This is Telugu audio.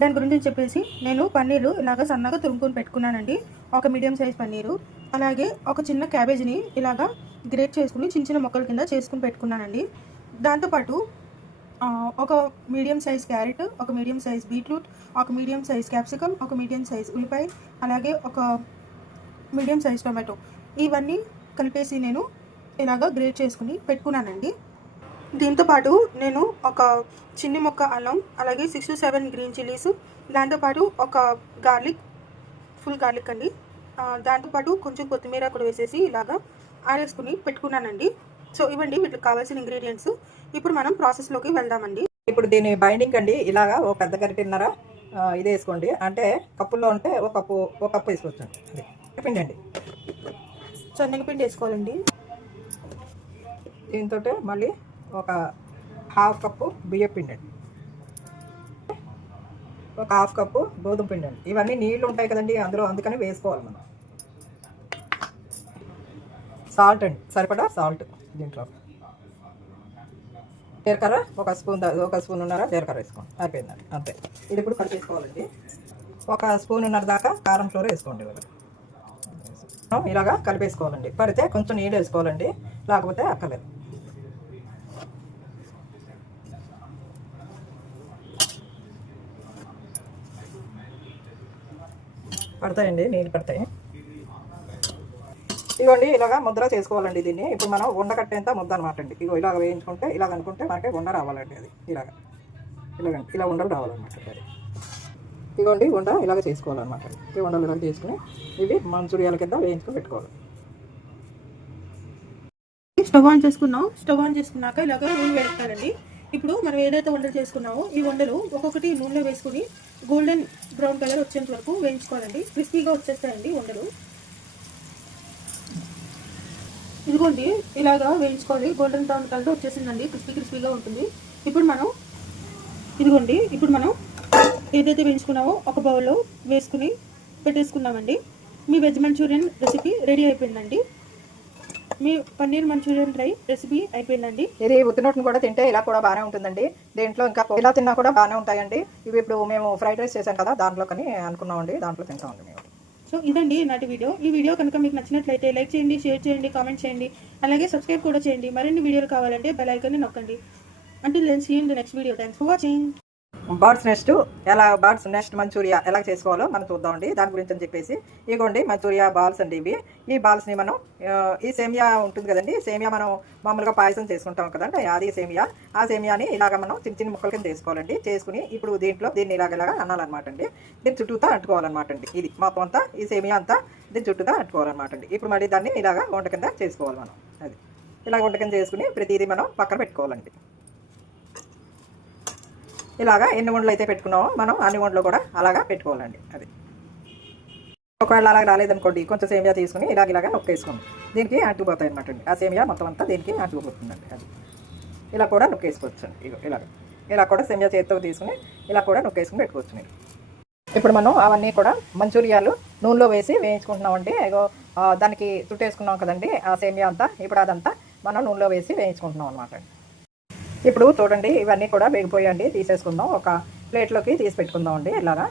దాని గురించి చెప్పేసి నేను పన్నీరు ఇలాగ సన్నగా తురుముకొని పెట్టుకున్నానండి. ఒక మీడియం సైజ్ పన్నీరు, అలాగే ఒక చిన్న క్యాబేజీని ఇలాగా గ్రేట్ చేసుకుని చిన్న చిన్న ముక్కల కింద చేసుకుని పెట్టుకున్నానండి. దాంతోపాటు ఒక మీడియం సైజ్ క్యారెట్, ఒక మీడియం సైజ్ బీట్రూట్, ఒక మీడియం సైజ్ క్యాప్సికమ్, ఒక మీడియం సైజ్ ఉల్లిపాయ, అలాగే ఒక మీడియం సైజ్ టొమాటో, ఇవన్నీ కలిపేసి నేను ఇలాగ గ్రేట్ చేసుకుని పెట్టుకున్నానండి. దీంతోపాటు నేను ఒక చిన్ని ముక్క అల్లం, అలాగే 6 to 7 గ్రీన్ చిల్లీస్, దాంతోపాటు ఒక గార్లిక్, ఫుల్ గార్లిక్ అండి, దాంతోపాటు కొంచెం కొత్తిమీర కూడా వేసేసి ఇలాగా ఆరేసుకుని పెట్టుకున్నానండి. సో ఇవ్వండి వీటికి కావాల్సిన ఇంగ్రీడియంట్స్. ఇప్పుడు మనం ప్రాసెస్లోకి వెళ్దామండి. ఇప్పుడు దీని బైండింగ్ అండి ఇలాగా ఒక పెద్ద గరిటెన్నర ఇది వేసుకోండి. అంటే కప్పుల్లో ఉంటే ఒక కప్పు వేసుకోవచ్చండి. పిండి అండి, శనగపిండి వేసుకోవాలండి. దీంతో మళ్ళీ ఒక హాఫ్ కప్పు బియ్యం పిండి అండి, ఒక హాఫ్ కప్పు గోధుమ పిండి అండి. ఇవన్నీ నీళ్ళు ఉంటాయి కదండి అందులో, అందుకని వేసుకోవాలి మనం. సాల్ట్ అండి, సరిపడా సాల్ట్. దీంట్లో జీలకర్ర ఒక స్పూన్నర జీలకర్ర వేసుకోండి, అయిపోయిందండి అంతే. ఇది ఇప్పుడు కలిపేసుకోవాలండి. ఒక స్పూన్నర దాకా కారం ఫ్లోర్ వేసుకోండి. ఇలాగా కలిపేసుకోవాలండి. పడితే కొంచెం నీళ్ళు వేసుకోవాలండి, లేకపోతే అక్కర్లేదు. పడతాయండి, నీళ్ళు పడతాయి. ఇవ్వండి ఇలాగా ముద్ర చేసుకోవాలండి దీన్ని. ఇప్పుడు మనం ఉండ కట్టేంత ముద్ద అనమాట అండి. ఇగో ఇలాగ వేయించుకుంటే ఇలాగ అనుకుంటే మనకి ఉండ రావాలండి. అది ఇలాగండి, ఇలా ఉండలు రావాలన్నమాట. అది ఇగోండి ఉండ ఇలాగ చేసుకోవాలన్నమాట. ఈ ఉండలు ఇలాగ చేసుకుని ఇవి మంచూరియాల కింద వేయించుకొని పెట్టుకోవాలి. స్టవ్ ఆన్ చేసుకున్నాక ఇలాగ నూనె వేస్తానండి. ఇప్పుడు మనం ఏదైతే వండలు చేసుకున్నామో ఈ వండలు ఒక్కొక్కటి నూనెలో వేసుకుని గోల్డెన్ బ్రౌన్ కలర్ వచ్చేంత వరకు వేయించుకోవాలండి. క్రిస్పీగా వచ్చేస్తాయండి వండలు. ఇదిగోండి ఇలాగా వేయించుకోవాలి. గోల్డెన్ బ్రౌన్ కలర్ వచ్చేసిందండి, క్రిస్పీగా ఉంటుంది. ఇప్పుడు మనం ఏదైతే వేయించుకున్నామో ఒక బౌల్లో వేసుకుని పెట్టేసుకున్నామండి. మీ వెజ్ మంచూరియన్ రెసిపీ రెడీ అయిపోయిందండి. మీ పన్నీర్ మంచూరియన్ డ్రై రెసిపీ అయిపోయిందండి. ఇది ఉత్తినోటిని కూడా తింటే ఇలా కూడా బాగానే ఉంటుందండి. దీంట్లో ఇంకా ఇలా తిన్నా కూడా బాగానే ఉంటాయండి. ఇవి ఇప్పుడు మేము ఫ్రైడ్ రైస్ చేసాం కదా దాంట్లో కానీ అనుకున్నామండి, దాంట్లో తింటామండి మేము. సో ఇదండి నాటి వీడియో. ఈ వీడియో కనుక మీకు నచ్చినట్లయితే లైక్ చేయండి, షేర్ చేయండి, కామెంట్ చేయండి, అలాగే సబ్స్క్రైబ్ కూడా చేయండి. మరిన్ని వీడియోలు కావాలంటే బెల్ ఐకాన్ని నొక్కండి. Until then, see you in the next video. Thanks for watching. బార్డ్స్ నెక్స్ట్ మంచూరియా ఎలా చేసుకోవాలో మనం చూద్దామండి. దాని గురించి అని చెప్పేసి ఇగోండి మంచూరియా బాల్స్ అండి ఇవి. ఈ బాల్స్ని మనం ఈ సేమియా ఉంటుంది కదండి, సేమియా మనం మామూలుగా పాయసం చేసుకుంటాం కదండి, అది సేమియా. ఆ సేమియాని ఇలాగ మనం చిన్న చిన్న ముక్కల కింద చేసుకోవాలండి. చేసుకుని ఇప్పుడు దీన్ని ఇలాగ అనాలన్నమాట అండి. దీని చుట్టూతా అంటుకోవాలన్నమాట అండి. ఇది మొత్తం అంతా ఈ సేమియా అంతా దీని చుట్టూతా అంటుకోవాలన్నమాట అండి. ఇప్పుడు మళ్ళీ దాన్ని ఇలాగ వంట కింద చేసుకోవాలి మనం. అది ఇలాగ వంట కింద చేసుకుని ప్రతిదీ మనం పక్కన పెట్టుకోవాలండి. ఇలాగా ఎన్ని వంటలు అయితే పెట్టుకున్నామో మనం అన్ని వంటలు కూడా అలాగా పెట్టుకోవాలండి. అది ఒకవేళ అలాగ రాలేదనుకోండి కొంచెం సేమియా తీసుకుని ఇలాగ నొక్కేసుకోండి. దీనికి అంటుకుపోతాయి అనమాట అండి. ఆ సేమియా మొత్తం అంతా దీనికి అంటుకుపోతుందండి. అది ఇలా కూడా నొక్కేసుకోవచ్చు అండి. ఇగో ఇలా కూడా సేమియా చేతితో తీసుకుని ఇలా కూడా నొక్కేసుకుని పెట్టుకోవచ్చు మీరు. ఇప్పుడు మనం అవన్నీ కూడా మంచూరియాలు నూనెలో వేసి వేయించుకుంటున్నామండి. ఇగో దానికి చుట్టేసుకున్నాం కదండి ఆ సేమియా అంతా. ఇప్పుడు అదంతా మనం నూనెలో వేసి వేయించుకుంటున్నాం అనమాట అండి. ఇప్పుడు చూడండి ఇవన్నీ కూడా వేగిపోయండి, తీసేసుకుందాం. ఒక ప్లేట్లోకి తీసి పెట్టుకుందాం అండి ఇలాగా.